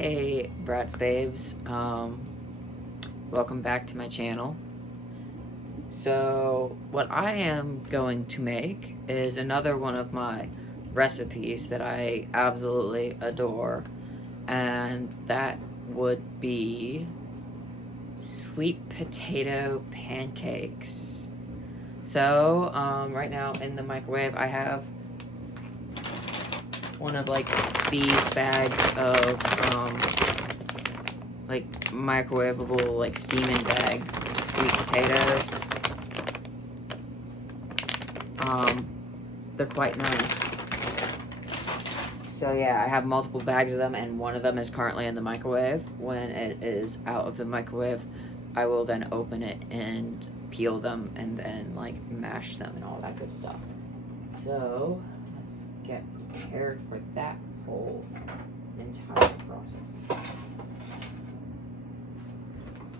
Hey, Brats Babes. Welcome back to my channel. So, what I am going to make is another one of my recipes that I absolutely adore, and that would be sweet potato pancakes. So, right now in the microwave, I have one of like these bags of like microwavable, like steaming bag sweet potatoes. They're quite nice. So yeah, I have multiple bags of them, and one of them is currently in the microwave. When it is out of the microwave, I will then open it and peel them and then like mash them and all that good stuff. So let's get prepared for that whole entire process,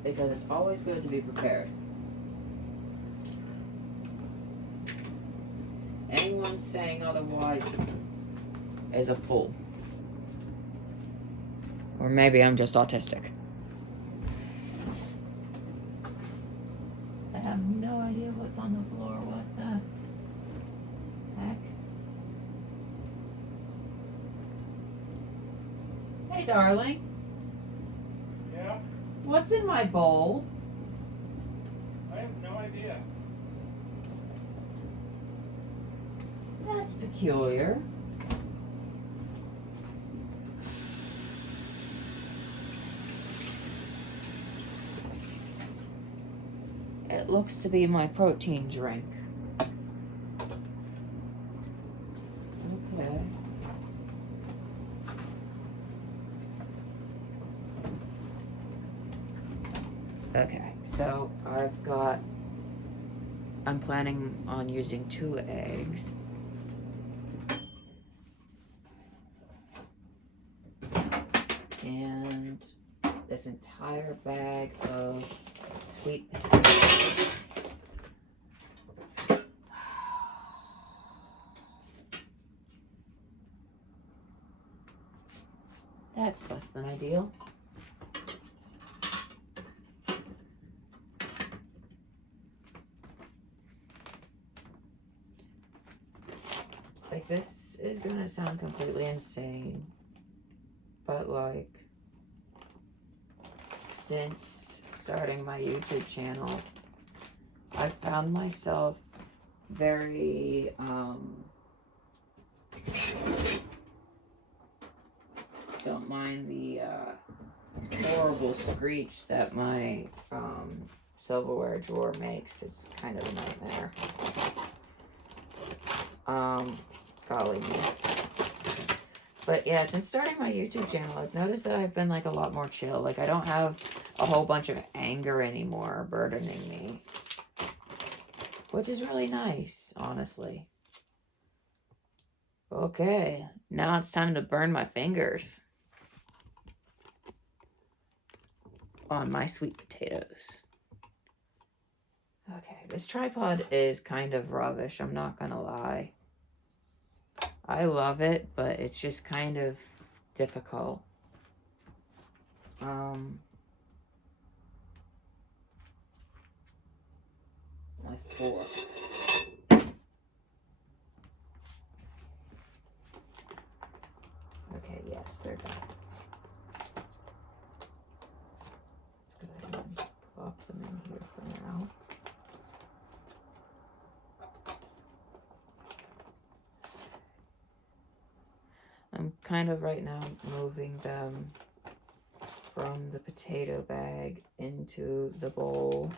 because it's always good to be prepared. Anyone saying otherwise is a fool. Or maybe I'm just autistic. I have no idea what's on the floor. What the heck? Hey, darling. Yeah? What's in my bowl? I have no idea. That's peculiar. It looks to be my protein drink. Okay. Okay, so I'm planning on using 2 eggs. And this entire bag of sweet potatoes. That's less than ideal. Like, this is gonna sound completely insane, but like, since starting my YouTube channel, I've found myself very, don't mind the, horrible screech that my, silverware drawer makes. It's kind of a nightmare. Golly me. But yeah, since starting my YouTube channel, I've noticed that I've been like a lot more chill. Like, I don't have a whole bunch of anger anymore burdening me, which is really nice, honestly. Okay, now it's time to burn my fingers on my sweet potatoes. Okay, this tripod is kind of rubbish, I'm not gonna lie. I love it, but it's just kind of difficult. My fork. Okay, yes, they're done. Let's go ahead and plop them in here for now. I'm kind of right now moving them from the potato bag into the bowl.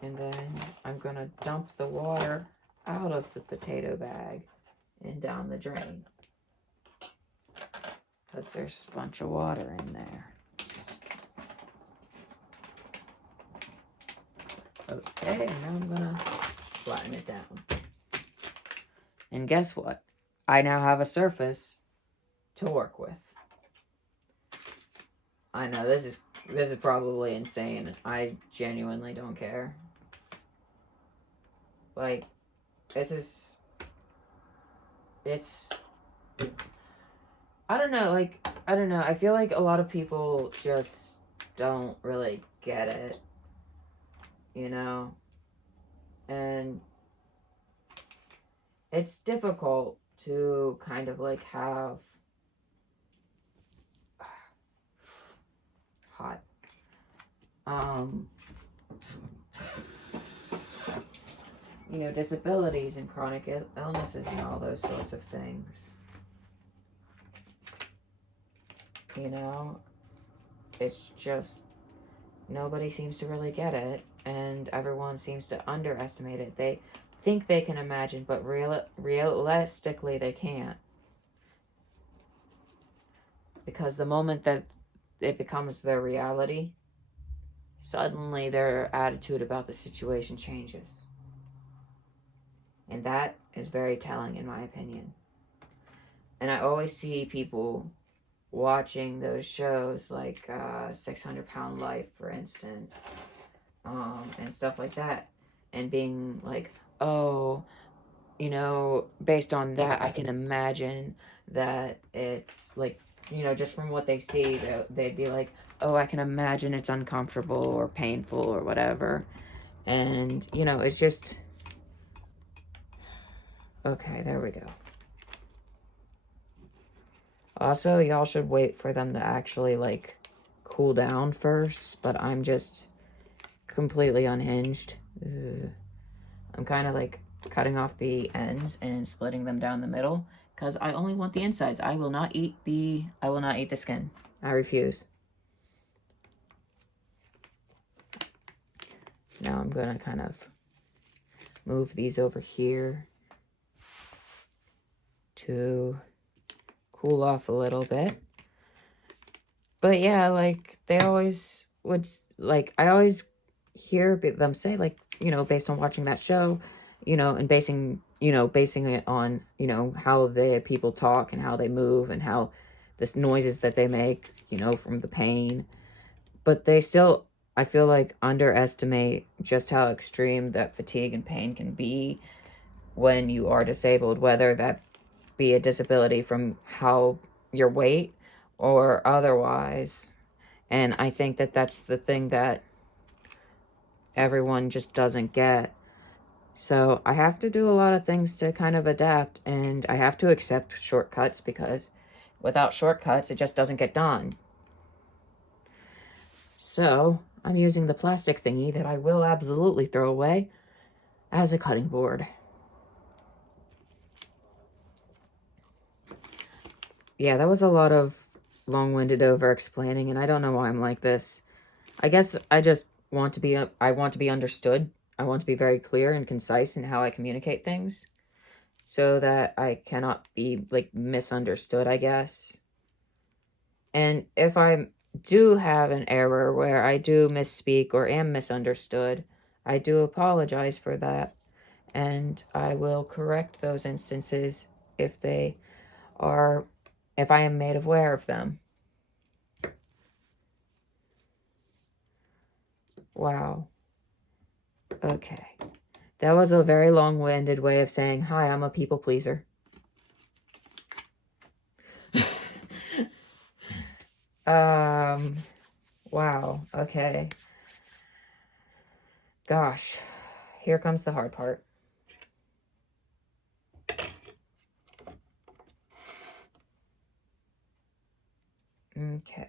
And then I'm gonna dump the water out of the potato bag and down the drain, because there's a bunch of water in there. Okay, and now I'm gonna flatten it down. And guess what? I now have a surface to work with. I know this is probably insane. I genuinely don't care. Like, it's I don't know, like, I don't know. I feel like a lot of people just don't really get it, you know? And it's difficult to kind of like have hot um disabilities and chronic illnesses and all those sorts of things. It's just nobody seems to really get it, and everyone seems to underestimate it. They think they can imagine, but realistically they can't. Because the moment that it becomes their reality, suddenly their attitude about the situation changes. And that is very telling, in my opinion. And I always see people watching those shows like 600 Pound Life, for instance, and stuff like that, and being like, oh, based on that, I can imagine that it's like, just from what they see, they'd be like, oh, I can imagine it's uncomfortable or painful or whatever. And, it's just, okay, there we go. Also, y'all should wait for them to actually, like, cool down first, but I'm just completely unhinged. Ugh. I'm kind of, like, cutting off the ends and splitting them down the middle, because I only want the insides. I will not eat the skin. I refuse. Now I'm gonna kind of move these over here to cool off a little bit. But yeah, like, they always would, like, I always hear them say, like, based on watching that show, and basing it on, how the people talk and how they move and how the noises that they make, from the pain. But they still, I feel like, underestimate just how extreme that fatigue and pain can be when you are disabled, whether that be a disability from how your weight or otherwise. And I think that that's the thing that everyone just doesn't get. So I have to do a lot of things to kind of adapt, and I have to accept shortcuts, because without shortcuts, it just doesn't get done. So I'm using the plastic thingy that I will absolutely throw away as a cutting board. Yeah, that was a lot of long-winded over-explaining, and I don't know why I'm like this. I guess I just want to be, I want to be understood. I want to be very clear and concise in how I communicate things, so that I cannot be, like, misunderstood, I guess. And if I do have an error where I do misspeak or am misunderstood, I do apologize for that, and I will correct those instances if I am made aware of them. Wow. Okay. That was a very long-winded way of saying, hi, I'm a people pleaser. Wow. Okay. Gosh. Here comes the hard part. Okay.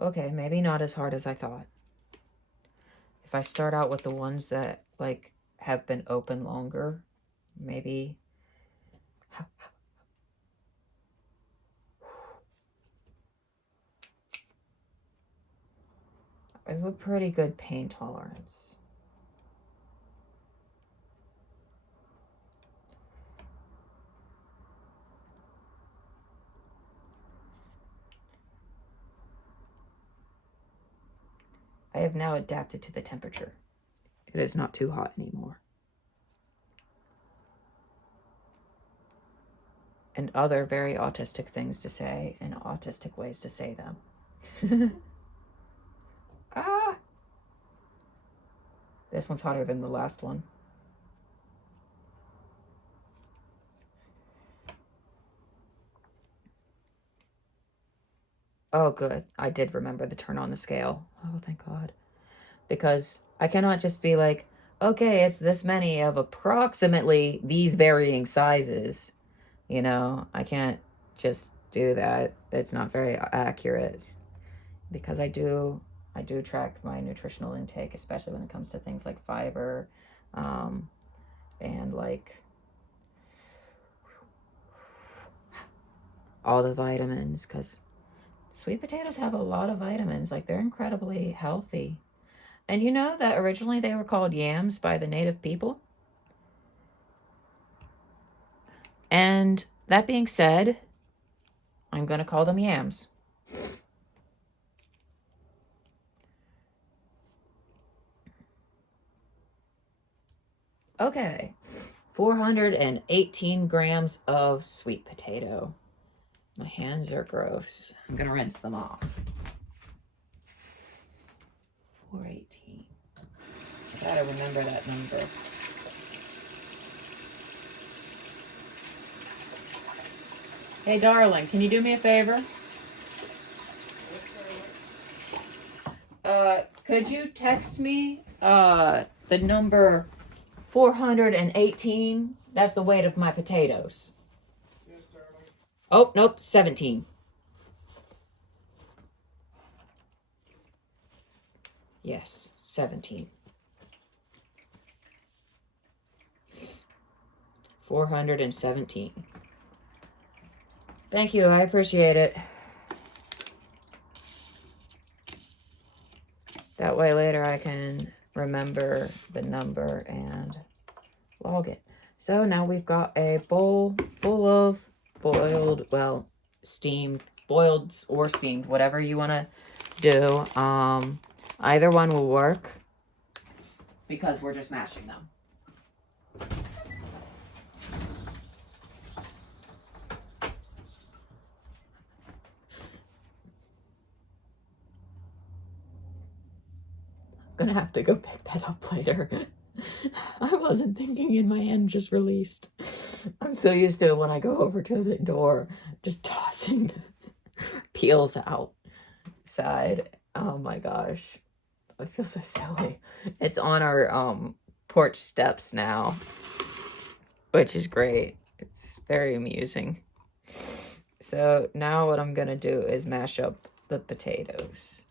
Okay, maybe not as hard as I thought. If I start out with the ones that, like, have been open longer, maybe... I have a pretty good pain tolerance. I have now adapted to the temperature. It is not too hot anymore. And other very autistic things to say and autistic ways to say them. Ah! This one's hotter than the last one. Oh, good. I did remember the turn on the scale. Oh, thank God. Because I cannot just be like, okay, it's this many of approximately these varying sizes. You know, I can't just do that. It's not very accurate. Because I do track my nutritional intake, especially when it comes to things like fiber, and like all the vitamins, because sweet potatoes have a lot of vitamins. Like, they're incredibly healthy. And you know that originally they were called yams by the native people? And that being said, I'm going to call them yams. Okay, 418 grams of sweet potato. My hands are gross. I'm going to rinse them off. 418. I gotta remember that number. Hey, darling, can you do me a favor? Could you text me the number 418? That's the weight of my potatoes. Yes, darling. Oh, nope, 17. Yes, 17. 417. Thank you, I appreciate it. That way later I can remember the number and log it. So now we've got a bowl full of boiled, well, steamed, boiled or steamed, whatever you want to do. Either one will work because we're just mashing them. I'm gonna have to go pick that up later. I wasn't thinking, and my hand just released. I'm so used to it when I go over to the door, just tossing peels outside. Oh my gosh. I feel so silly. It's on our porch steps now, which is great. It's very amusing. So now what I'm gonna do is mash up the potatoes.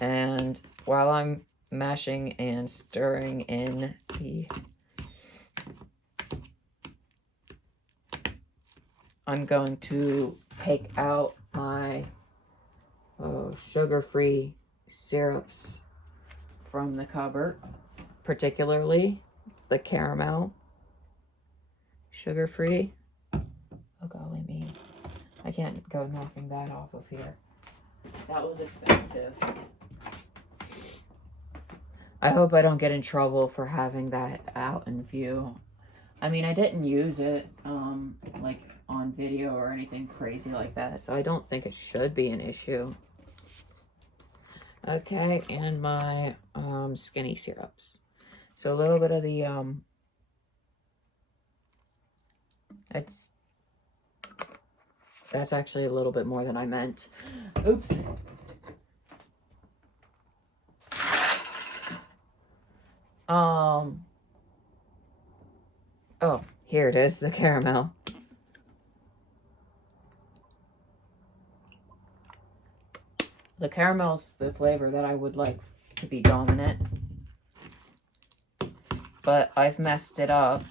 And while I'm mashing and stirring in I'm going to take out my sugar-free syrups from the cupboard, particularly the caramel sugar-free. Oh golly me, I can't go knocking that off of here. That was expensive. I hope I don't get in trouble for having that out in view. I mean, I didn't use it like on video or anything crazy like that, so I don't think it should be an issue. Okay, and my skinny syrups. So a little bit of the that's actually a little bit more than I meant. Oops. Oh, here it is, the caramel. The caramel's the flavor that I would like to be dominant. But I've messed it up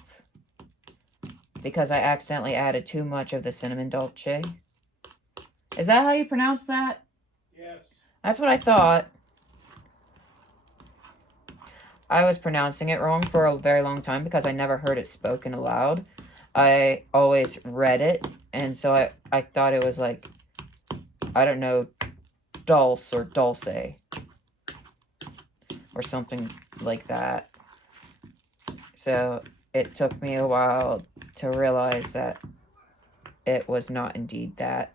because I accidentally added too much of the cinnamon dolce. Is that how you pronounce that? Yes. That's what I thought. I was pronouncing it wrong for a very long time because I never heard it spoken aloud. I always read it, and so I thought it was like, I don't know, dulce or dulce or something like that. So it took me a while to realize that it was not indeed that.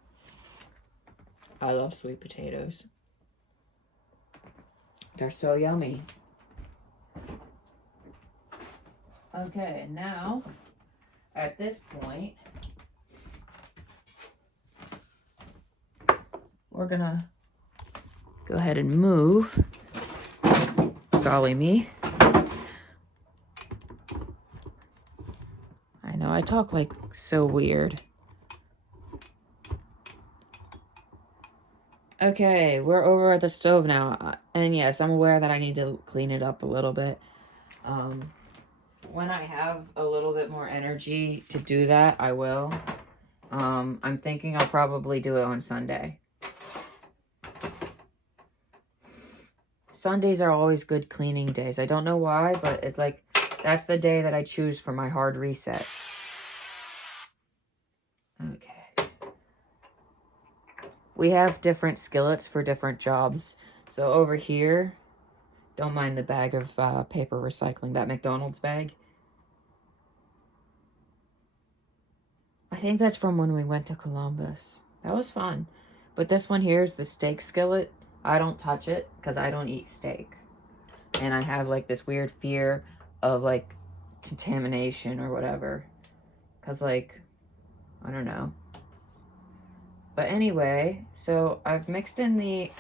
I love sweet potatoes. They're so yummy. Okay, now, at this point, we're gonna go ahead and move. Golly me. I know I talk like so weird. Okay, we're over at the stove now. And yes, I'm aware that I need to clean it up a little bit. When I have a little bit more energy to do that, I will. I'm thinking I'll probably do it on Sunday. Sundays are always good cleaning days. I don't know why, but it's like, that's the day that I choose for my hard reset. Okay. We have different skillets for different jobs. So over here, don't mind the bag of paper recycling, that McDonald's bag. I think that's from when we went to Columbus. That was fun. But this one here is the steak skillet. I don't touch it because I don't eat steak. And I have like this weird fear of like contamination or whatever. Because like, I don't know. But anyway, so I've mixed in the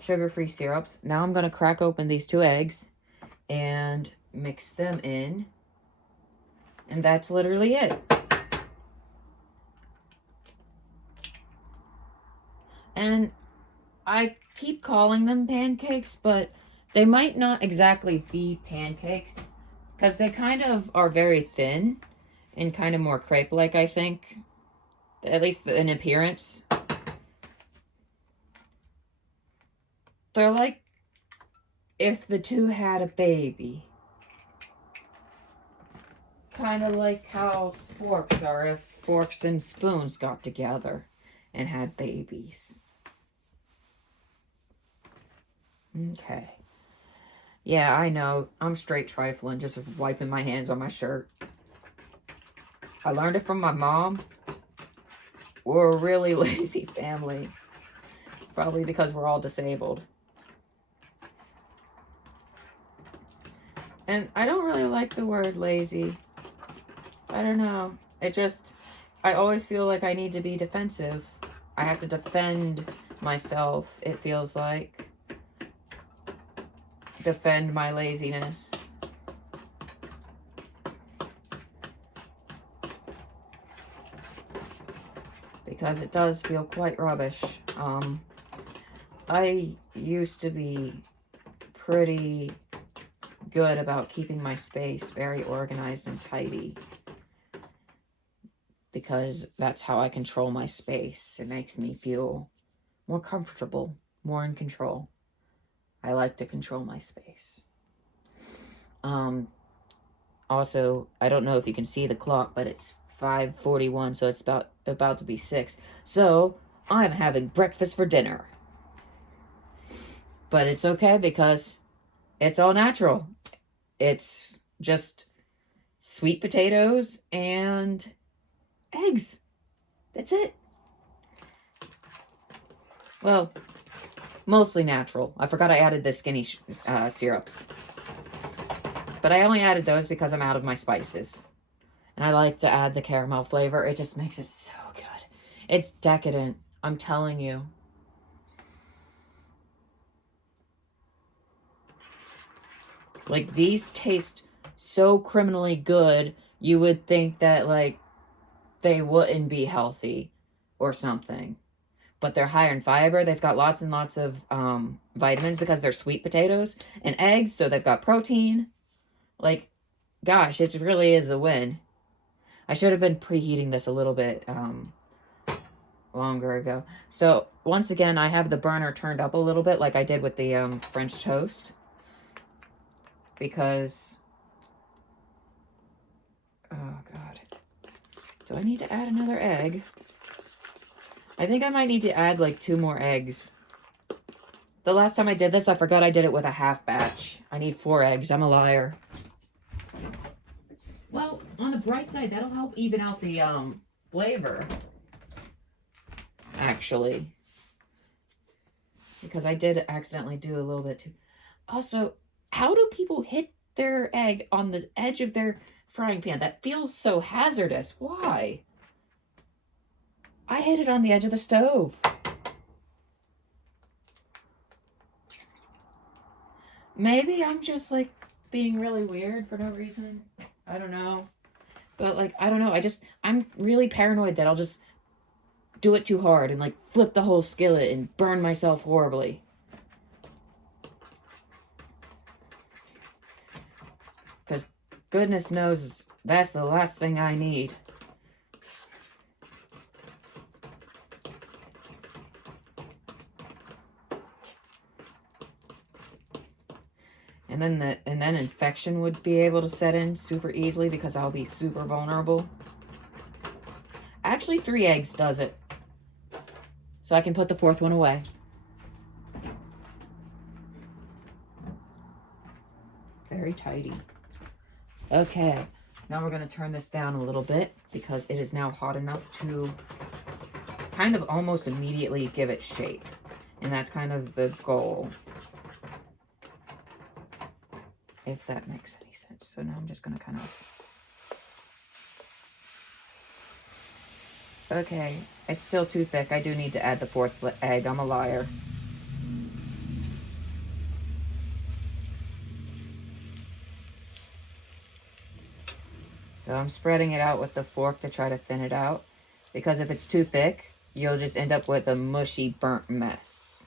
sugar-free syrups. Now I'm going to crack open these 2 eggs and mix them in. And that's literally it. And I keep calling them pancakes, but they might not exactly be pancakes because they kind of are very thin and kind of more crepe-like, I think. At least in appearance. They're like if the 2 had a baby. Kind of like how sporks are if forks and spoons got together and had babies. Okay. Yeah, I know. I'm straight trifling, just wiping my hands on my shirt. I learned it from my mom. We're a really lazy family. Probably because we're all disabled. And I don't really like the word lazy. I don't know. I always feel like I need to be defensive. I have to defend myself, it feels like. Defend my laziness. Because it does feel quite rubbish. I used to be pretty good about keeping my space very organized and tidy. Because that's how I control my space. It makes me feel more comfortable, more in control. I like to control my space. Also, I don't know if you can see the clock, but it's 5:41, so it's about to be 6. So, I'm having breakfast for dinner. But it's okay because it's all natural. It's just sweet potatoes and eggs. That's it. Well, mostly natural. I forgot I added the skinny syrups. But I only added those because I'm out of my spices. And I like to add the caramel flavor. It just makes it so good. It's decadent. I'm telling you. Like, these taste so criminally good, you would think that, like, they wouldn't be healthy or something. But they're higher in fiber. They've got lots and lots of vitamins because they're sweet potatoes and eggs, so they've got protein. Like, gosh, it really is a win. I should have been preheating this a little bit longer ago. So, once again, I have the burner turned up a little bit like I did with the French toast. Because, oh God, do I need to add another egg? I think I might need to add like 2 more eggs. The last time I did this, I forgot I did it with a half batch. I need 4 eggs. I'm a liar. Well, on the bright side, that'll help even out the flavor. Actually. Because I did accidentally do a little bit too. Also, how do people hit their egg on the edge of their frying pan? That feels so hazardous. Why? I hit it on the edge of the stove. Maybe I'm just like being really weird for no reason. I don't know. But like, I don't know. I'm really paranoid that I'll just do it too hard and like flip the whole skillet and burn myself horribly. Because goodness knows that's the last thing I need. And then infection would be able to set in super easily because I'll be super vulnerable. Actually, 3 eggs does it. So I can put the 4th one away. Very tidy. Okay, now we're going to turn this down a little bit because it is now hot enough to kind of almost immediately give it shape. And that's kind of the goal. If that makes any sense. So now I'm just going to kind of... Okay, it's still too thick. I do need to add the 4th egg. I'm a liar. So I'm spreading it out with the fork to try to thin it out. Because if it's too thick, you'll just end up with a mushy, burnt mess.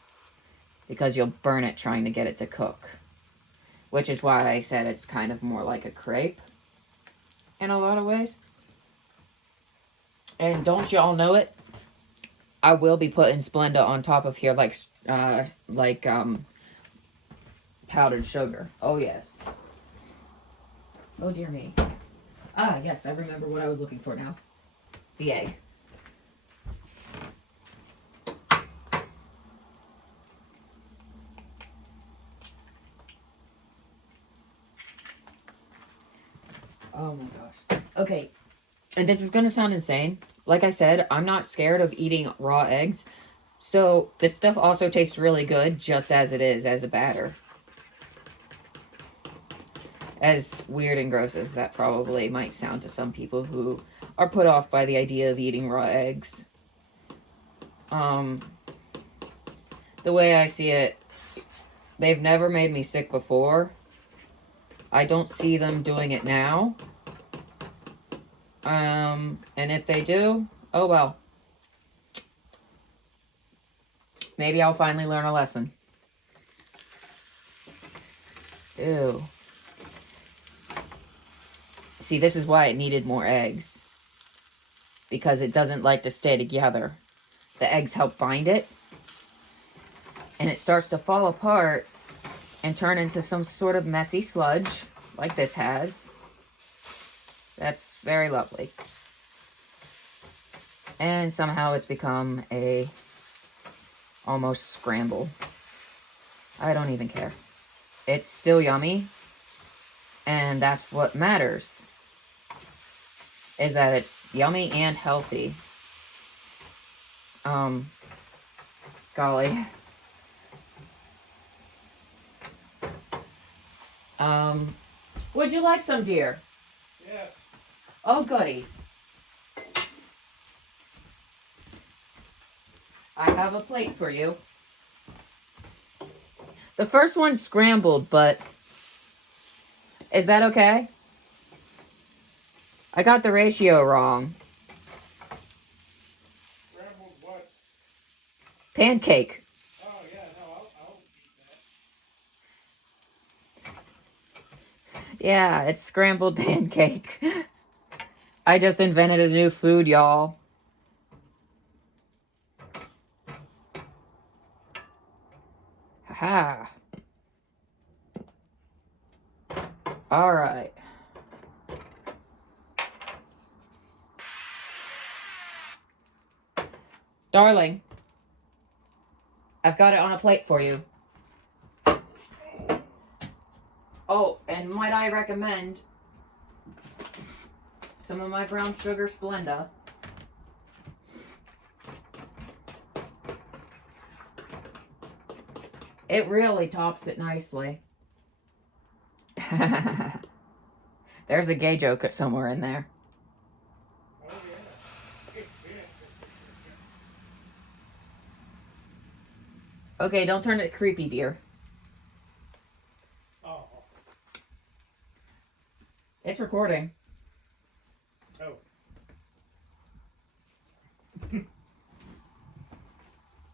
Because you'll burn it trying to get it to cook. Which is why I said it's kind of more like a crepe. In a lot of ways. And don't y'all know it? I will be putting Splenda on top of here like powdered sugar. Oh, yes. Oh, dear me. Ah, yes, I remember what I was looking for now. The egg. Oh my gosh. Okay. And this is going to sound insane. Like I said, I'm not scared of eating raw eggs. So this stuff also tastes really good just as it is, as a batter. As weird and gross as that probably might sound to some people who are put off by the idea of eating raw eggs. The way I see it, they've never made me sick before. I don't see them doing it now. And if they do, oh well. Maybe I'll finally learn a lesson. Ew. See, this is why it needed more eggs. Because it doesn't like to stay together. The eggs help bind it. And it starts to fall apart and turn into some sort of messy sludge, like this has. That's very lovely. And somehow it's become a almost scramble. I don't even care. It's still yummy. And that's what matters. Is that it's yummy and healthy. Golly. Would you like some, dear? Yes. Oh, goody. I have a plate for you. The first one's scrambled, but is that okay? I got the ratio wrong. Scrambled what? Pancake. Oh, yeah, no, I'll eat that. Yeah, it's scrambled pancake. I just invented a new food, y'all. Ha. All right. Darling, I've got it on a plate for you. Oh, and might I recommend some of my brown sugar Splenda. It really tops it nicely. There's a gay joke somewhere in there. Oh, yeah. Okay, don't turn it creepy, dear. It's recording. Oh. Yeah.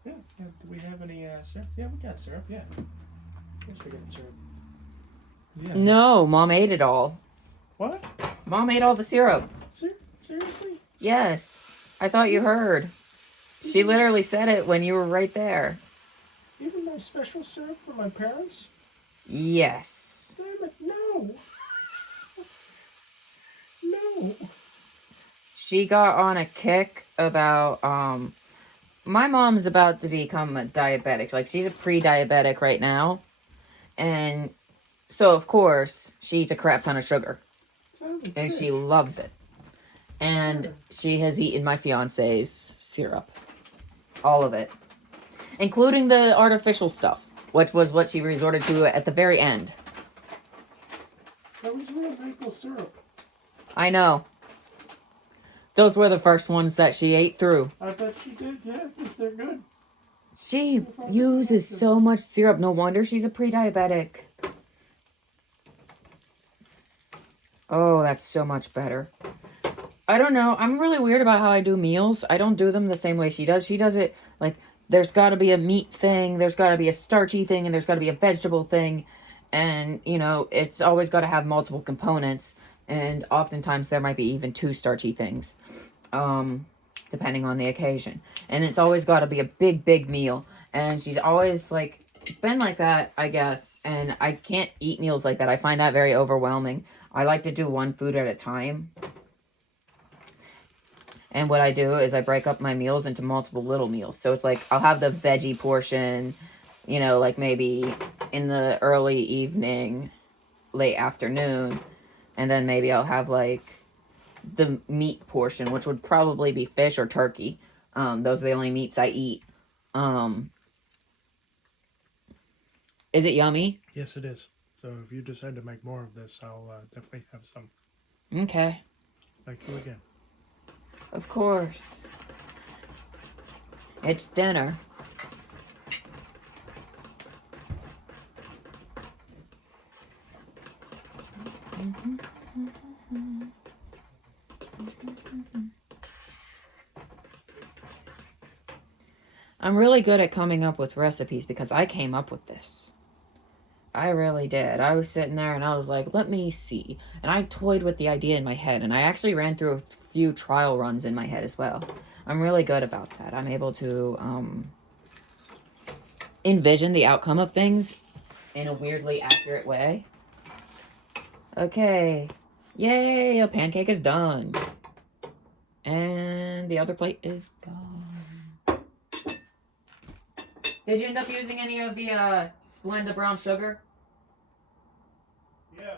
Do we have any syrup? Yeah, we got syrup. Yeah. Yes, we got syrup. Yeah. No, Mom ate it all. What? Mom ate all the syrup. Seriously? Yes. I thought you heard. She literally said it when you were right there. Even my special syrup for my parents? Yes. Damn it, no. No. She got on a kick about, my mom's about to become a diabetic. Like, she's a pre-diabetic right now. And so, of course, she eats a crap ton of sugar. And she loves it. And she has eaten my fiance's syrup. All of it. Including the artificial stuff. Which was what she resorted to at the very end. That was real maple syrup. I know. Those were the first ones that she ate through. I bet she did, yeah, because they're good. She uses so much syrup. No wonder she's a pre-diabetic. Oh, that's so much better. I don't know. I'm really weird about how I do meals. I don't do them the same way she does. She does it like there's got to be a meat thing, there's got to be a starchy thing, and there's got to be a vegetable thing. And, you know, it's always got to have multiple components. And oftentimes there might be even 2 starchy things, depending on the occasion. And it's always got to be a big, big meal. And she's always, like, been like that, I guess. And I can't eat meals like that. I find that very overwhelming. I like to do one food at a time. And what I do is I break up my meals into multiple little meals. So it's like I'll have the veggie portion, you know, like maybe in the early evening, late afternoon. And then maybe I'll have like the meat portion, which would probably be fish or turkey. Those are the only meats I eat. Is it yummy? Yes, it is. So if you decide to make more of this, I'll definitely have some. Okay. Thank you again. Of course. It's dinner. I'm really good at coming up with recipes because I came up with this. I really did. I was sitting there and I was like, let me see. And I toyed with the idea in my head, and I actually ran through a few trial runs in my head as well. I'm really good about that. I'm able to envision the outcome of things in a weirdly accurate way. Okay. Yay, a pancake is done. And the other plate is gone. Did you end up using any of the Splenda brown sugar? Yes.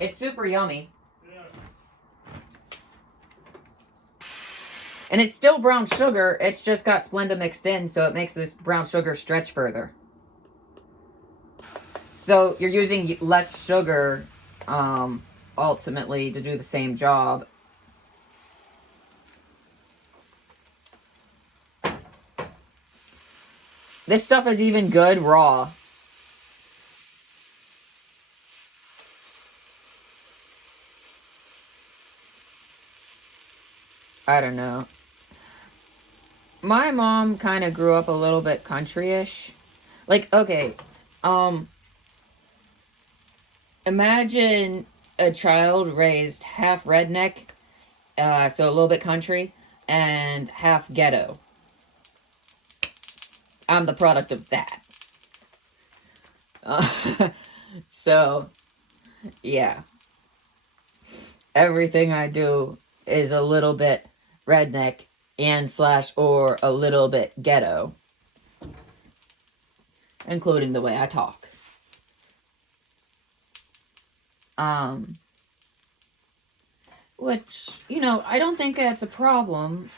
It's super yummy. Yeah. And it's still brown sugar, it's just got Splenda mixed in, so it makes this brown sugar stretch further. So you're using less sugar, ultimately, to do the same job. This stuff is even good raw. I don't know. My mom kind of grew up a little bit country-ish. Like, okay, imagine a child raised half redneck, so a little bit country, and half ghetto. I'm the product of that. So, yeah. Everything I do is a little bit redneck and / or a little bit ghetto. Including the way I talk. Which, you know, I don't think that's a problem.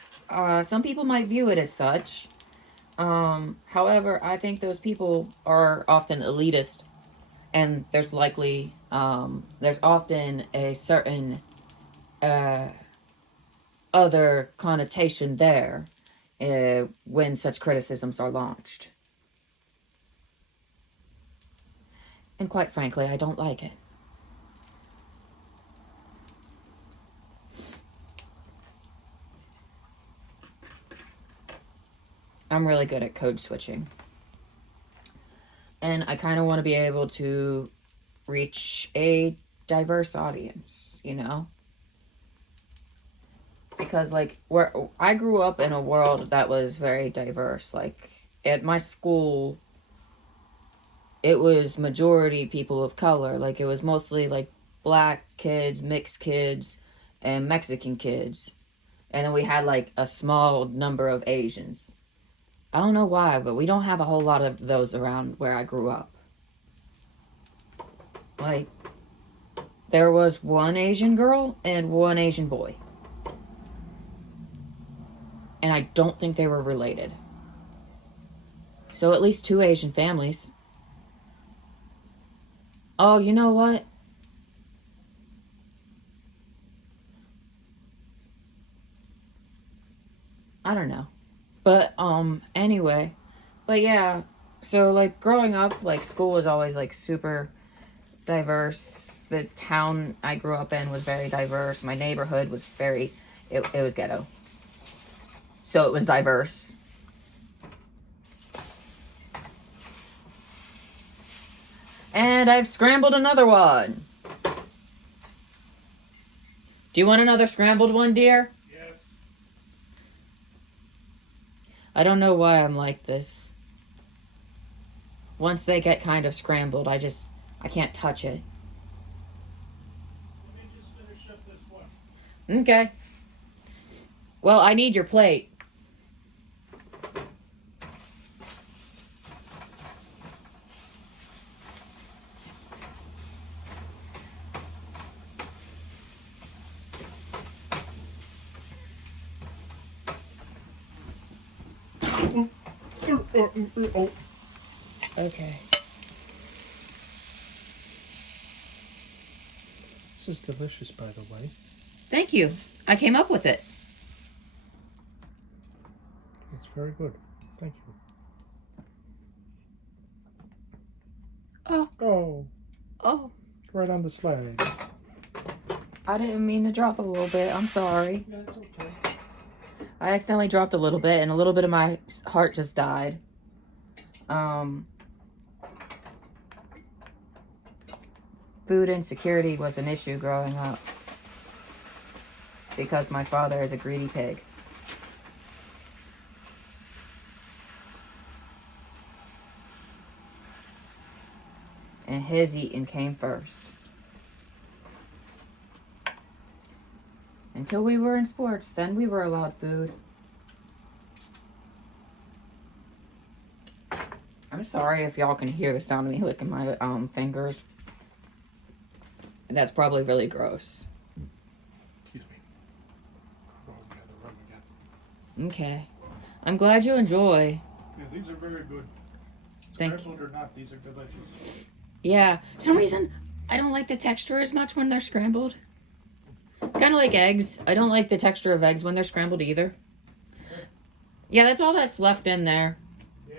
Some people might view it as such. However, I think those people are often elitist, and there's likely, there's often a certain, other connotation there, when such criticisms are launched. And quite frankly, I don't like it. I'm really good at code switching. And I kind of want to be able to reach a diverse audience, you know? Because, like, where I grew up in a world that was very diverse. Like, at my school, it was majority people of color. Like, it was mostly, like, black kids, mixed kids, and Mexican kids. And then we had, like, a small number of Asians. I don't know why, but we don't have a whole lot of those around where I grew up. Like, there was one Asian girl and one Asian boy. And I don't think they were related. So at least 2 Asian families. Oh, you know what? I don't know. But, anyway. But yeah, so, like, growing up, like, school was always, like, super diverse. The town I grew up in was very diverse. My neighborhood was very, it was ghetto. So it was diverse. And I've scrambled another one. Do you want another scrambled one, dear? Yes. I don't know why I'm like this. Once they get kind of scrambled, I can't touch it. Let me just finish up this one. Okay. Well, I need your plate. Okay. This is delicious, by the way. Thank you. I came up with it. It's very good. Thank you. Oh. Oh, Oh. right on the slides. I didn't mean to drop a little bit. I'm sorry. Yeah, it's okay. I accidentally dropped a little bit, and a little bit of my heart just died. Food insecurity was an issue growing up because my father is a greedy pig. And his eating came first. Until we were in sports, then we were allowed food. I'm sorry if y'all can hear the sound of me licking my fingers. That's probably really gross. Excuse me. Oh, yeah, the rub again. Okay. I'm glad you enjoy. Yeah, these are very good. Thank you. Scrambled or not, these are delicious. Yeah. For some reason, I don't like the texture as much when they're scrambled. Kind of like eggs. I don't like the texture of eggs when they're scrambled either. Yeah, that's all that's left in there. Yeah.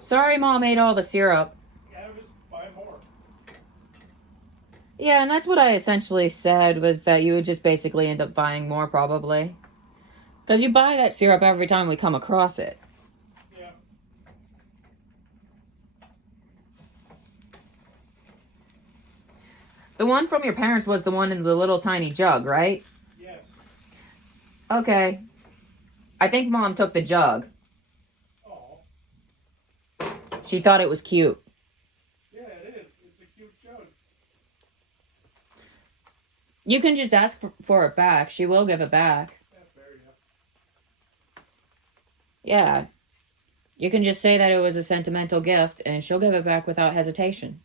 Sorry, Mom ate all the syrup. Yeah, just buy more. Yeah, and that's what I essentially said, was that you would just basically end up buying more, probably. Because you buy that syrup every time we come across it. Yeah. The one from your parents was the one in the little tiny jug, right? Yes. Okay. I think Mom took the jug. Oh. She thought it was cute. Yeah, it is. It's a cute jug. You can just ask for it back. She will give it back. That's fair, yeah. Yeah. You can just say that it was a sentimental gift, and she'll give it back without hesitation.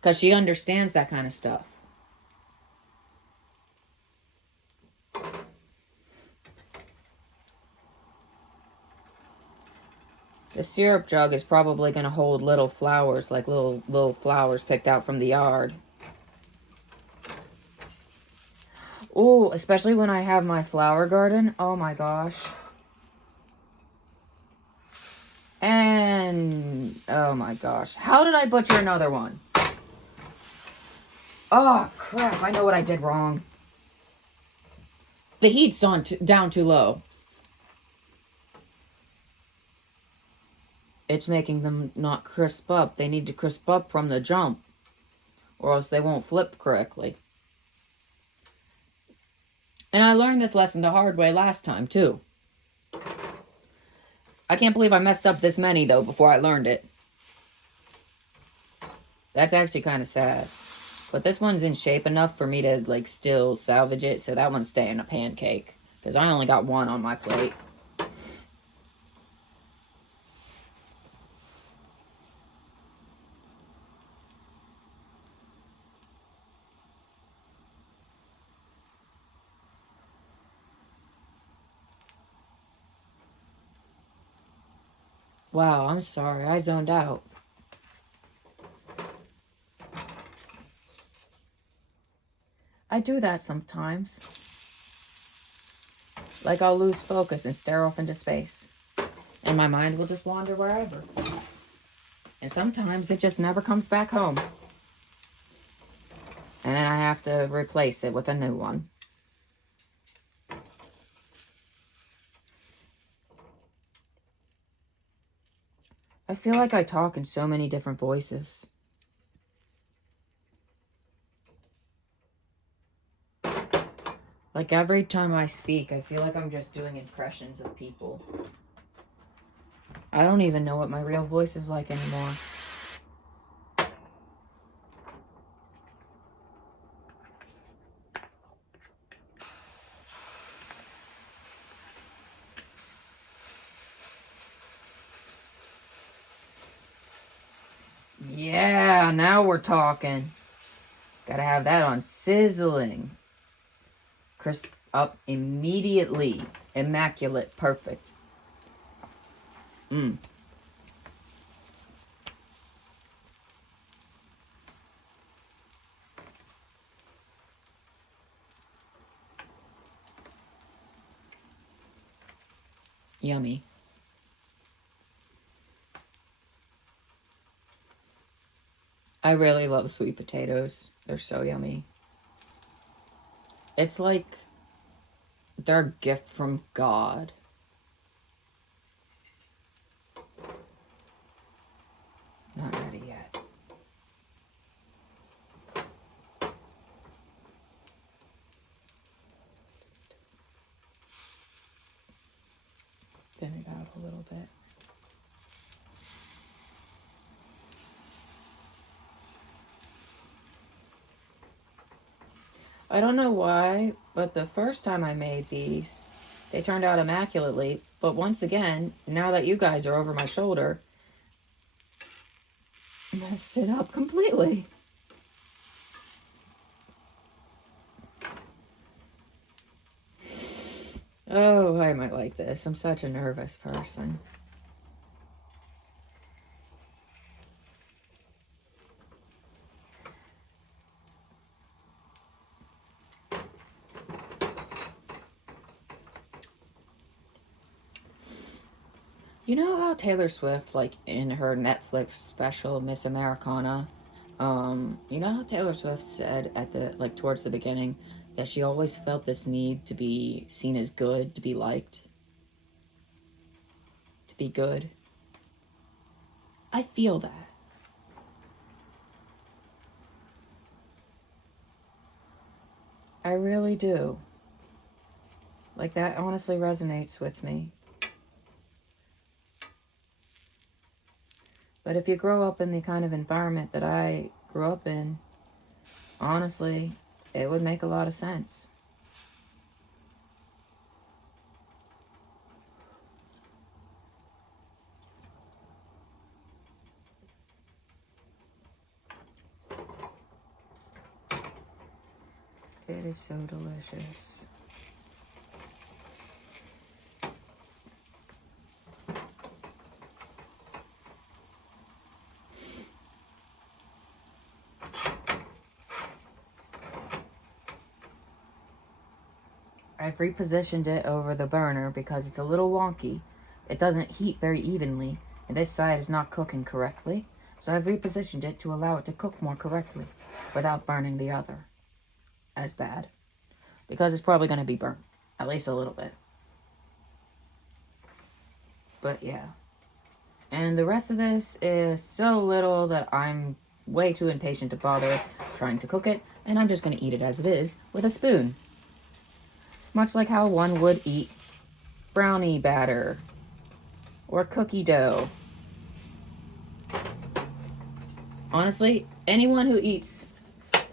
Because she understands that kind of stuff. The syrup jug is probably going to hold little flowers, like little flowers picked out from the yard. Ooh, especially when I have my flower garden. Oh my gosh. And, oh my gosh. How did I butcher another one? Oh, crap. I know what I did wrong. The heat's down too low. It's making them not crisp up. They need to crisp up from the jump, or else they won't flip correctly. And I learned this lesson the hard way last time, too. I can't believe I messed up this many, though, before I learned it. That's actually kind of sad. But this one's in shape enough for me to, like, still salvage it, so that one's staying a pancake. Because I only got one on my plate. Wow, I'm sorry. I zoned out. I do that sometimes. Like I'll lose focus and stare off into space. And my mind will just wander wherever. And sometimes it just never comes back home. And then I have to replace it with a new one. I feel like I talk in so many different voices. Like every time I speak, I feel like I'm just doing impressions of people. I don't even know what my real voice is like anymore. Yeah, now we're talking. Gotta have that on sizzling. Crisp up immediately. Immaculate. Perfect. Yummy. I really love sweet potatoes. They're so yummy. It's like they're a gift from God. Not ready yet. Thin it out a little bit. I don't know why, but the first time I made these, they turned out immaculately. But once again, now that you guys are over my shoulder, I'm gonna sit up completely. Oh, I might like this. I'm such a nervous person. You know how Taylor Swift, like in her Netflix special Miss Americana, you know how Taylor Swift said at the like towards the beginning that she always felt this need to be seen as good, to be liked, to be good. I feel that. I really do. Like that honestly resonates with me. But if you grow up in the kind of environment that I grew up in, honestly, it would make a lot of sense. It is so delicious. I've repositioned it over the burner because it's a little wonky. It doesn't heat very evenly, and this side is not cooking correctly. So I've repositioned it to allow it to cook more correctly. without burning the other as bad. Because it's probably going to be burnt. At least a little bit. But yeah. And the rest of this is so little that I'm way too impatient to bother trying to cook it. And I'm just going to eat it as it is with a spoon. Much like how one would eat brownie batter or cookie dough. Honestly, anyone who eats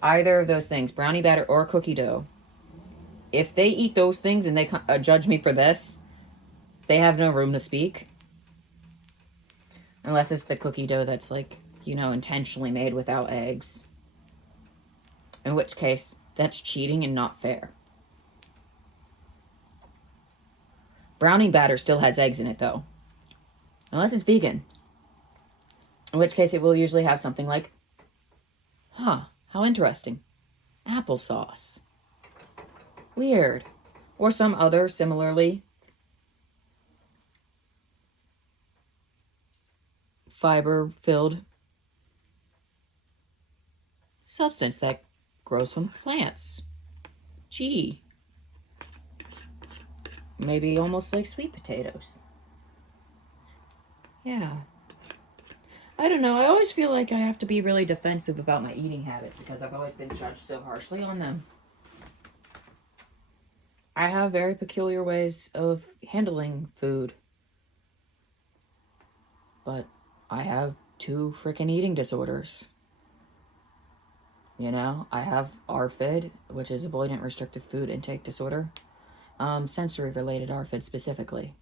either of those things, brownie batter or cookie dough, if they eat those things and they judge me for this, they have no room to speak. Unless it's the cookie dough that's like, you know, intentionally made without eggs. In which case, that's cheating and not fair. Brownie batter still has eggs in it though. Unless it's vegan. In which case it will usually have something like, how interesting. Applesauce. Weird. Or some other similarly fiber-filled substance that grows from plants. Gee. Maybe almost like sweet potatoes. Yeah. I don't know. I always feel like I have to be really defensive about my eating habits because I've always been judged so harshly on them. I have very peculiar ways of handling food. But I have 2 freaking eating disorders. You know, I have ARFID, which is avoidant restrictive food intake disorder. Sensory related ARFID specifically.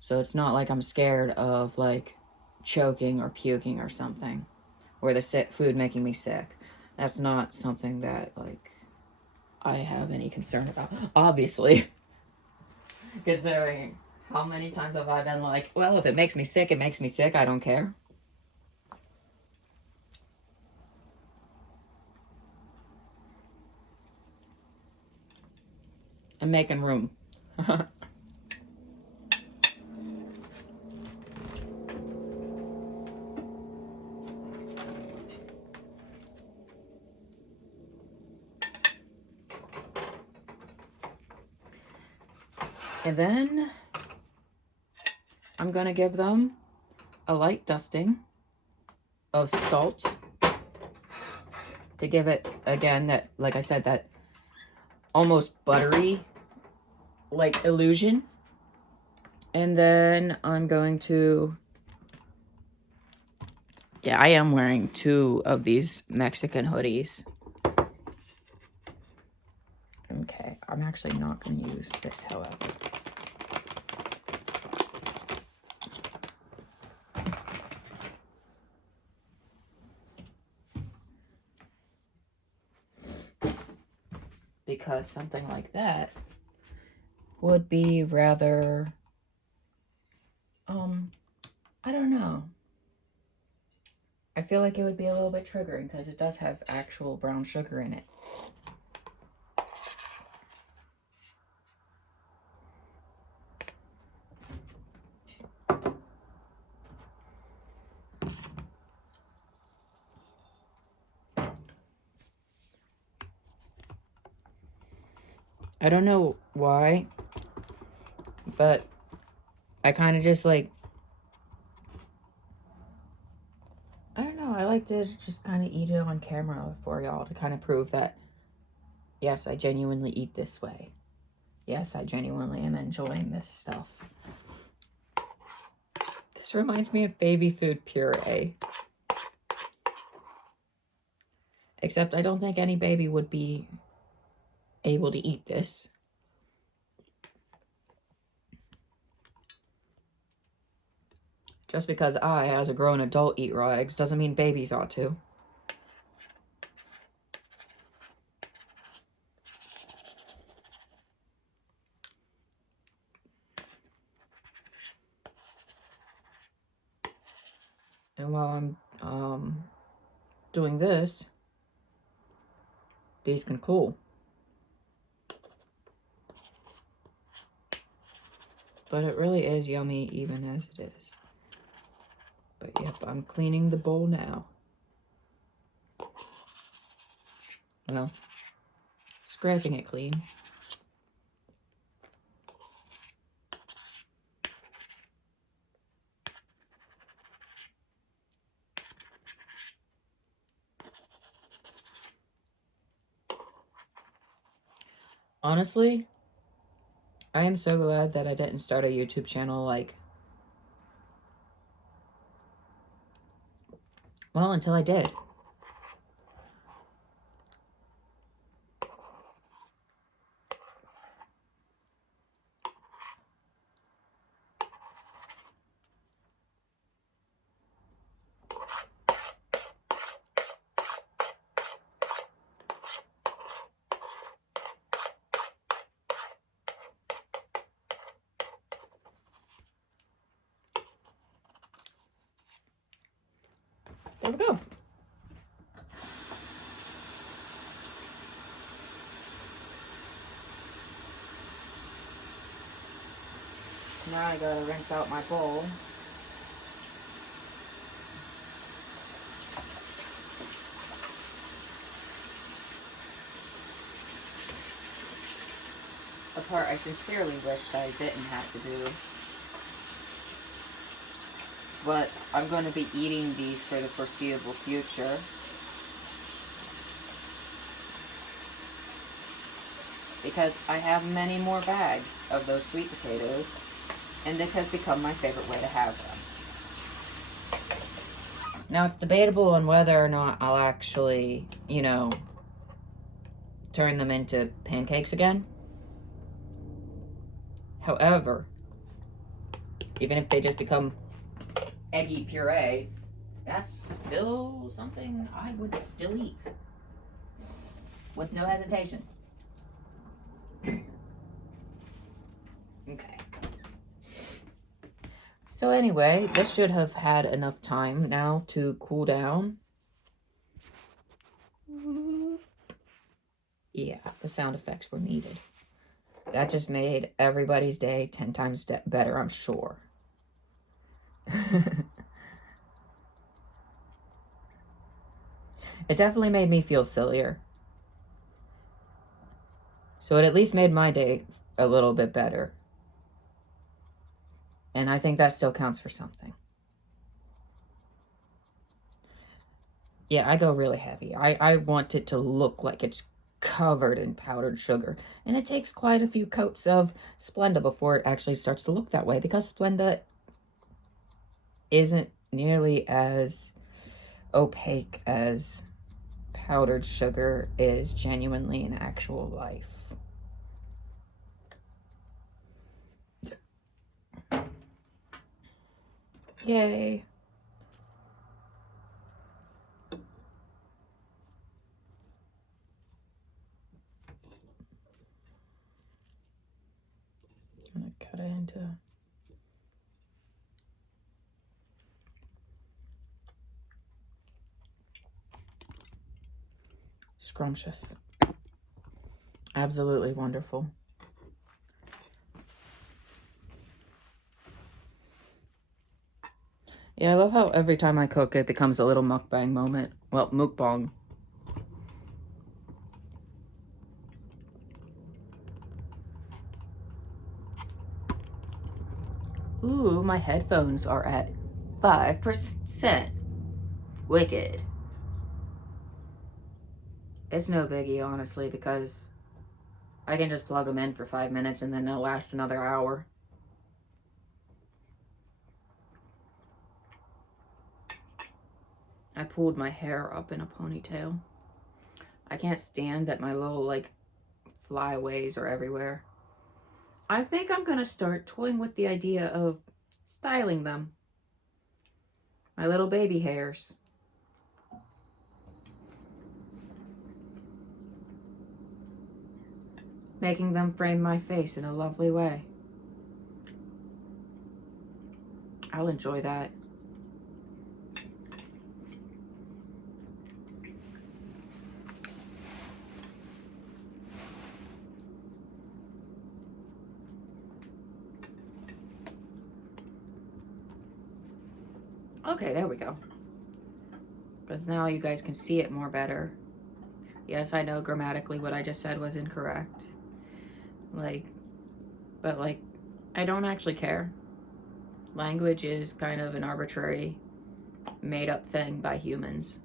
So it's not like I'm scared of like choking or puking or something, or the food making me sick. That's not something that like I have any concern about, obviously. Considering how many times have I been like, well, if it makes me sick, it makes me sick, I don't care. I'm making room. And then I'm going to give them a light dusting of salt to give it, again, that, like I said, that almost buttery, like, illusion. And then I'm going to, yeah, I am wearing 2 of these Mexican hoodies. Okay, I'm actually not going to use this, however. Because something like that would be rather, I don't know. I feel like it would be a little bit triggering because it does have actual brown sugar in it. I don't know why, but I kind of just like, I don't know, I like to just kind of eat it on camera for y'all to kind of prove that, yes, I genuinely eat this way. Yes, I genuinely am enjoying this stuff. This reminds me of baby food puree. Except I don't think any baby would be able to eat this. Just because I, as a grown adult, eat raw eggs doesn't mean babies ought to. And while I'm doing this, these can cool. But it really is yummy even as it is. But yep, I'm cleaning the bowl now. well, scraping it clean. Honestly, I am so glad that I didn't start a YouTube channel like, well, until I did. There we go. Now I gotta rinse out my bowl. A part I sincerely wish I didn't have to do. But I'm going to be eating these for the foreseeable future. Because I have many more bags of those sweet potatoes. And this has become my favorite way to have them. Now it's debatable on whether or not I'll actually, you know, turn them into pancakes again. However, even if they just become eggy puree, that's still something I would still eat. With no hesitation. Okay. So anyway, this should have had enough time now to cool down. Yeah, the sound effects were needed. That just made everybody's day 10 times better, I'm sure. It definitely made me feel sillier. So it at least made my day a little bit better. And I think that still counts for something. Yeah, I go really heavy. I want it to look like it's covered in powdered sugar. And it takes quite a few coats of Splenda before it actually starts to look that way, because Splenda isn't nearly as opaque as powdered sugar is genuinely in actual life. Yay. I'm gonna cut it into scrumptious. Absolutely wonderful. Yeah, I love how every time I cook, it becomes a little mukbang moment. Well, mukbang. Ooh, my headphones are at 5%. Wicked. It's no biggie, honestly, because I can just plug them in for 5 minutes and then they'll last another hour. I pulled my hair up in a ponytail. I can't stand that my little, like, flyaways are everywhere. I think I'm gonna start toying with the idea of styling them. My little baby hairs. Making them frame my face in a lovely way. I'll enjoy that. Okay, there we go. Because now you guys can see it more better. Yes, I know grammatically what I just said was incorrect. Like, but like, I don't actually care. Language is kind of an arbitrary, made up thing by humans.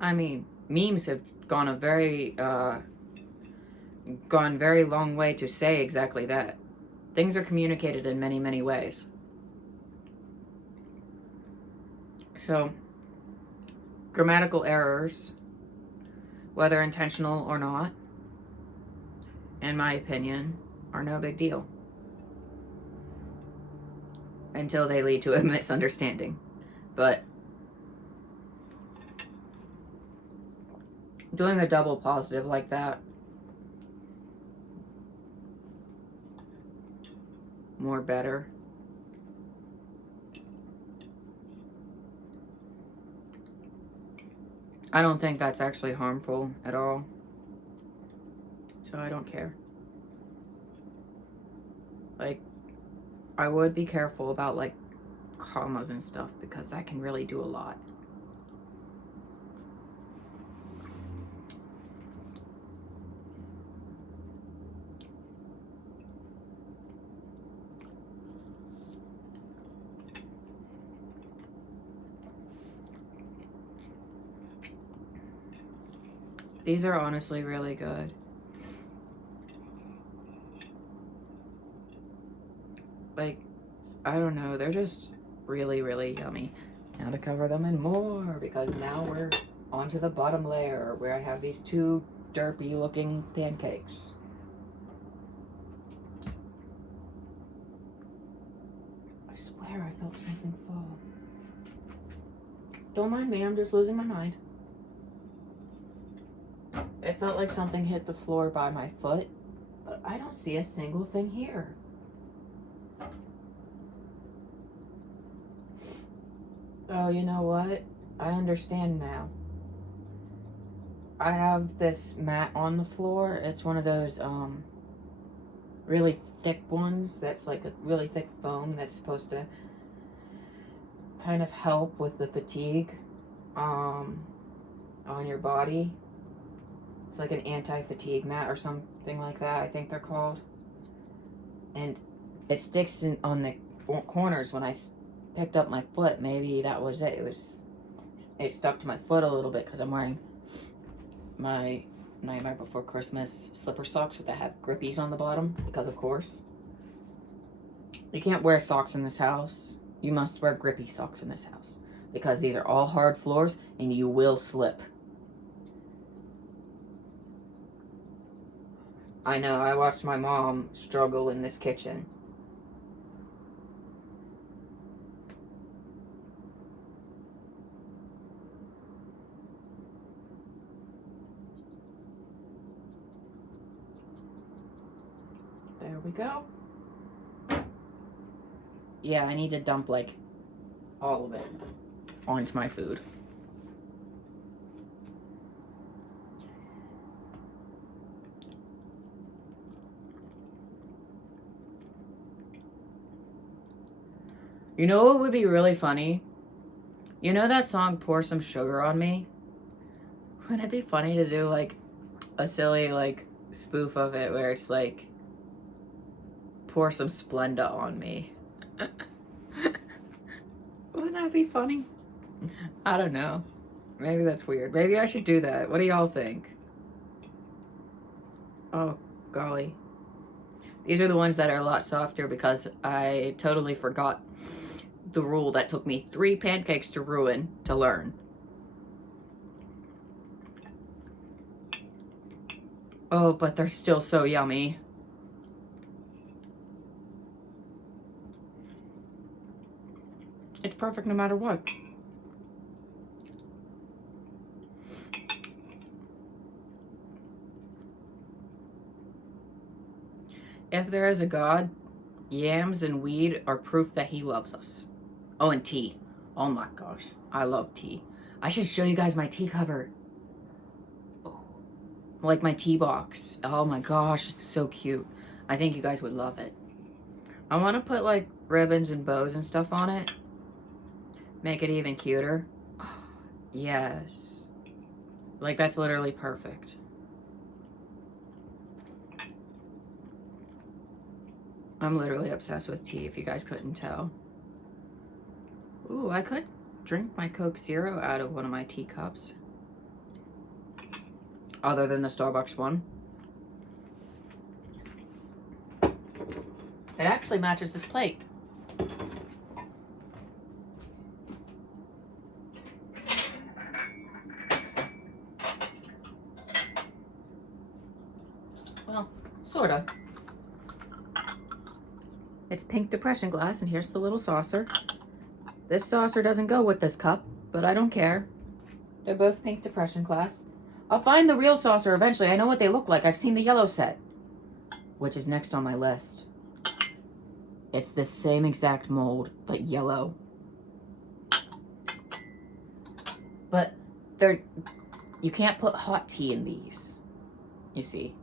I mean, memes have gone a very long way to say exactly that. Things are communicated in many, many ways. So, grammatical errors, whether intentional or not, in my opinion, are no big deal. Until they lead to a misunderstanding. But doing a double positive like that, more better. I don't think that's actually harmful at all. So I don't care. Like, I would be careful about like commas and stuff because that can really do a lot. These are honestly really good. Like, I don't know, they're just really, really yummy. Now to cover them in more, because now we're onto the bottom layer where I have these two derpy looking pancakes. I swear I felt something fall. Don't mind me, I'm just losing my mind. It felt like something hit the floor by my foot, but I don't see a single thing here. Oh, you know what? I understand now. I have this mat on the floor. It's one of those really thick ones that's like a really thick foam that's supposed to kind of help with the fatigue on your body. It's like an anti-fatigue mat or something like that, I think they're called. And it sticks on the corners. When I picked up my foot, maybe that was it. It stuck to my foot a little bit because I'm wearing my Nightmare Before Christmas slipper socks that have grippies on the bottom, because of course. You can't wear socks in this house. You must wear grippy socks in this house because these are all hard floors and you will slip. I know, I watched my mom struggle in this kitchen. There we go. Yeah, I need to dump like all of it onto my food. You know what would be really funny? You know that song Pour Some Sugar on Me? Wouldn't it be funny to do like a silly like spoof of it where it's like pour some Splenda on me? Wouldn't that be funny? I don't know. Maybe that's weird. Maybe I should do that. What do y'all think? Oh, golly. These are the ones that are a lot softer because I totally forgot the rule that took me 3 pancakes to ruin to learn. Oh, but they're still so yummy. It's perfect no matter what. If there is a God, yams and weed are proof that he loves us. Oh, and tea. Oh my gosh. I love tea. I should show you guys my tea cupboard. Oh, like my tea box. Oh my gosh, it's so cute. I think you guys would love it. I want to put like ribbons and bows and stuff on it. Make it even cuter. Yes. Like that's literally perfect. I'm literally obsessed with tea, if you guys couldn't tell. Ooh, I could drink my Coke Zero out of one of my teacups. Other than the Starbucks one. It actually matches this plate. Well, sorta. It's pink depression glass, and here's the little saucer. This saucer doesn't go with this cup, but I don't care. They're both pink depression glass. I'll find the real saucer eventually. I know what they look like. I've seen the yellow set, which is next on my list. It's the same exact mold, but yellow. But you can't put hot tea in these, you see.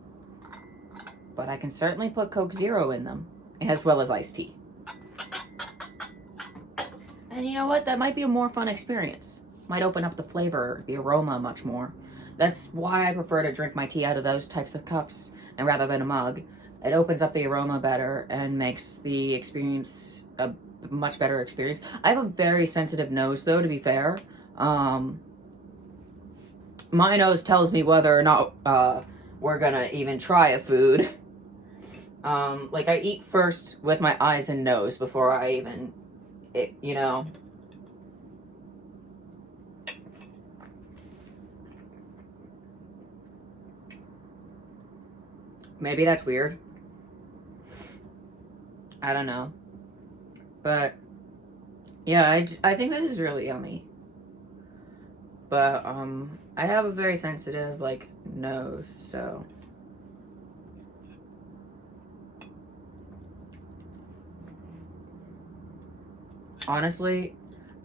But I can certainly put Coke Zero in them, as well as iced tea. And you know what? That might be a more fun experience. Might open up the flavor, the aroma much more. That's why I prefer to drink my tea out of those types of cups and rather than a mug. It opens up the aroma better and makes the experience a much better experience. I have a very sensitive nose, though, to be fair. My nose tells me whether or not we're gonna even try a food. Like, I eat first with my eyes and nose before I even, you know. Maybe that's weird. I don't know. But, yeah, I think this is really yummy. But, I have a very sensitive, like, nose, so. Honestly,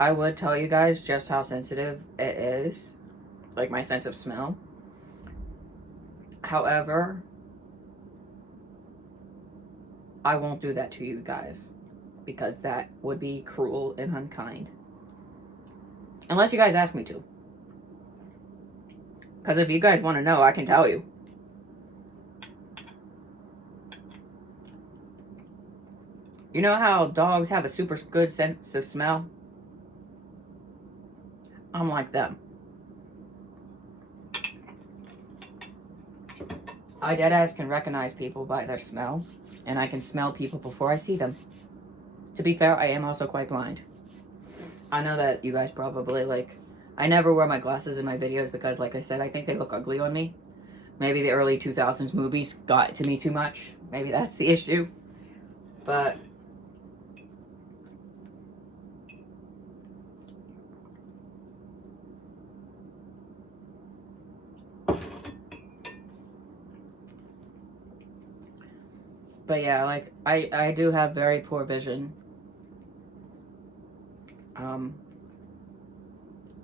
I would tell you guys just how sensitive it is. Like, my sense of smell. However, I won't do that to you guys. Because that would be cruel and unkind. Unless you guys ask me to. Because if you guys want to know, I can tell you. You know how dogs have a super good sense of smell? I'm like them. I deadass can recognize people by their smell. And I can smell people before I see them. To be fair, I am also quite blind. I know that you guys probably, like... I never wear my glasses in my videos because, like I said, I think they look ugly on me. Maybe the early 2000s movies got to me too much. Maybe that's the issue. But... But yeah, like, I do have very poor vision.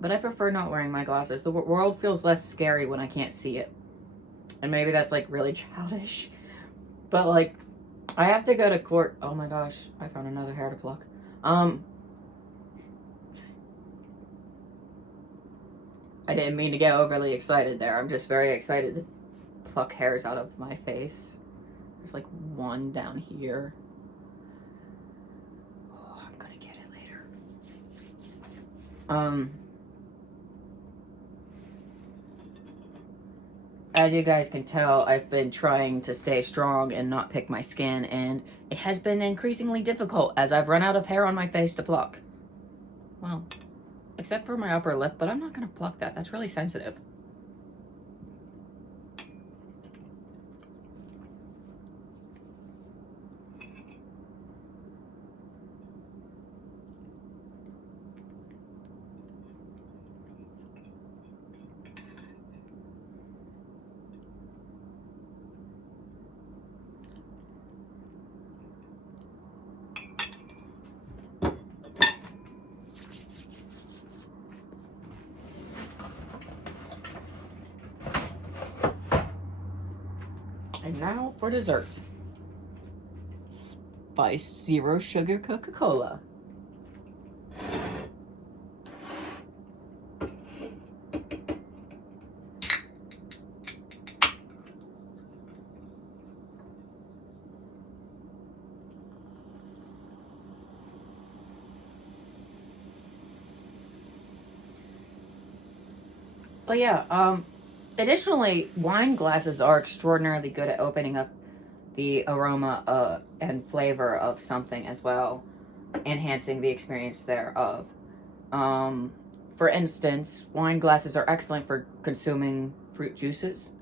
But I prefer not wearing my glasses. The world feels less scary when I can't see it. And maybe that's, like, really childish. But, like, I have to go to court. Oh my gosh, I found another hair to pluck. I didn't mean to get overly excited there. I'm just very excited to pluck hairs out of my face. There's like one down here. Oh, I'm gonna get it later. As you guys can tell, I've been trying to stay strong and not pick my skin, and it has been increasingly difficult as I've run out of hair on my face to pluck. Well, except for my upper lip, but I'm not gonna pluck that. That's really sensitive. And now for dessert. Spiced zero sugar Coca-Cola. But yeah, additionally, wine glasses are extraordinarily good at opening up the aroma and flavor of something as well, enhancing the experience thereof. For instance, wine glasses are excellent for consuming fruit juices.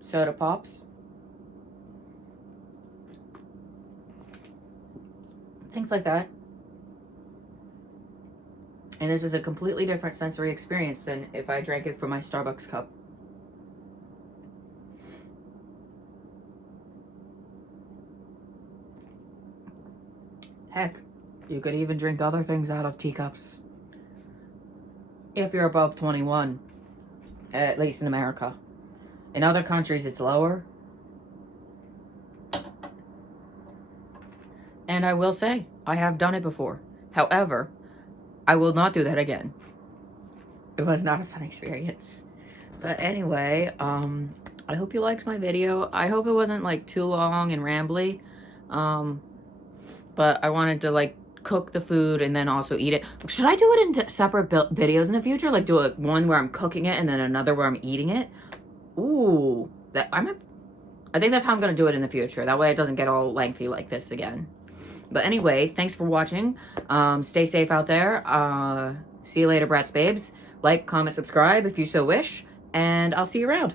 Soda pops. Things like that. And this is a completely different sensory experience than if I drank it from my Starbucks cup. Heck, you could even drink other things out of teacups. If you're above 21, at least in America. In other countries, it's lower. And I will say, I have done it before. However, I will not do that again. It was not a fun experience. But anyway, I hope you liked my video. I hope it wasn't like too long and rambly. But I wanted to like cook the food and then also eat it. Should I do it in separate videos in the future? Like do one where I'm cooking it and then another where I'm eating it? Ooh, I think that's how I'm gonna do it in the future. That way it doesn't get all lengthy like this again. But anyway, thanks for watching. Stay safe out there. See you later, Bratz Babes. Like, comment, subscribe if you so wish. And I'll see you around.